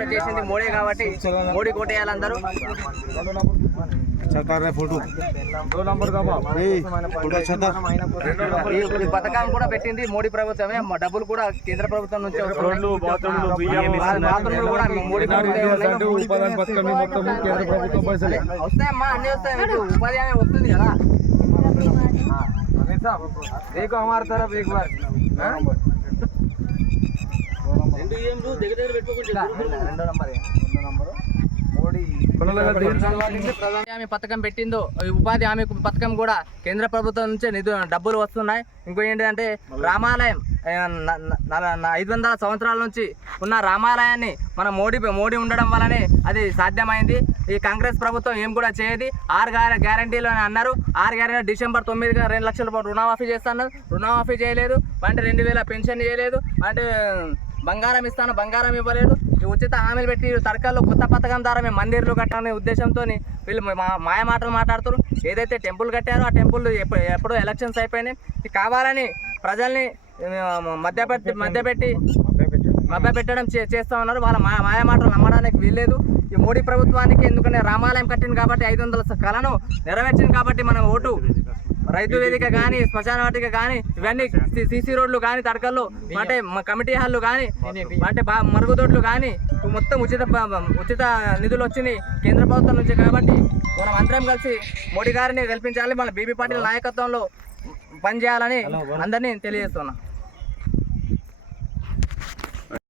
పెట్టింది మోడీ కాబట్టి మోడీ కోటేయాలి అందరూ छतर है फोटो दो नंबर का बाप फोटो छतर ఈ ఈ పథకం కూడా పెట్టింది మోడీ ప్రభుత్వమే మా డబ్బులు కూడా కేంద్ర ప్రభుత్వం నుంచి వస్తున్నాయి. బాత్రూమ్లు కూడా మోడీ ప్రభుత్వమే ఉన్నాయి. ఉపాధి పథకం మొత్తం కేంద్ర ప్రభుత్వం పైసలే వస్తాయమ్మా అన్ని వస్తాయి మీకు ఉపాధి హామీ వస్తుంది కదా देखो हमारे तरफ एक बार ఇలా, రెండో నంబర్ మోడీ ప్రధాని హామీ పథకం పెట్టిందో ఈ ఉపాధి హామీ పథకం కూడా కేంద్ర ప్రభుత్వం నుంచే నిధు డబ్బులు వస్తున్నాయి. ఇంకో ఏంటంటే రామాలయం ఐదు వందల సంవత్సరాల నుంచి ఉన్న రామాలయాన్ని మన మోడీ మోడీ ఉండడం వల్లనే అది సాధ్యమైంది. ఈ కాంగ్రెస్ ప్రభుత్వం ఏం కూడా చేయదు. ఆరు గ్యార- గ్యారంటీలు అని అన్నారు. ఆరు గ్యారంటీ డిసెంబర్ తొమ్మిదిగా రెండు లక్షల రూపాయలు రుణమాఫీ చేస్తాను రుణమాఫీ చేయలేదు. అంటే రెండు వేల పెన్షన్ చేయలేదు. అంటే బంగారం ఇస్తాను బంగారం ఇవ్వలేదు. ఈ ఉచిత హామీలు పెట్టి తరకాల్లో కొత్త పథకం ద్వారా మేము మందిర్లు కట్టాలనే ఉద్దేశంతో వీళ్ళు మా- మాయ మాటలు మాట్లాడుతారు ఏదైతే టెంపుల్ కట్టారో ఆ టెంపుల్ ఎప్పుడు ఎప్పుడో ఎలక్షన్స్ అయిపోయినాయి. ఇది కావాలని ప్రజల్ని మధ్యపెట్టి మధ్యపెట్టి మభ్యపెట్టడం చే- చేస్తా ఉన్నారు. వాళ్ళ మా మాయ మాటలు నమ్మడానికి వీల్లేదు. ఈ మోడీ ప్రభుత్వానికి ఎందుకంటే రామాలయం కట్టింది కాబట్టి ఐదు వందల కళను నెరవేర్చింది కాబట్టి మనం ఓటు రైతు వేదిక కానీ శ్మశాన వాటిక కానీ ఇవన్నీ సీసీ రోడ్లు కానీ తడకల్లో అంటే కమిటీ హాల్లు కానీ అంటే మరుగుదొడ్లు కానీ మొత్తం ఉచిత ఉచిత నిధులు వచ్చినాయి కేంద్ర ప్రభుత్వం నుంచి కాబట్టి మనం అందరం కలిసి మోడీ గారిని గెలిపించాలి మన బీబీ పాటిల్ నాయకత్వంలో పనిచేయాలని అందరినీ తెలియజేస్తున్నా.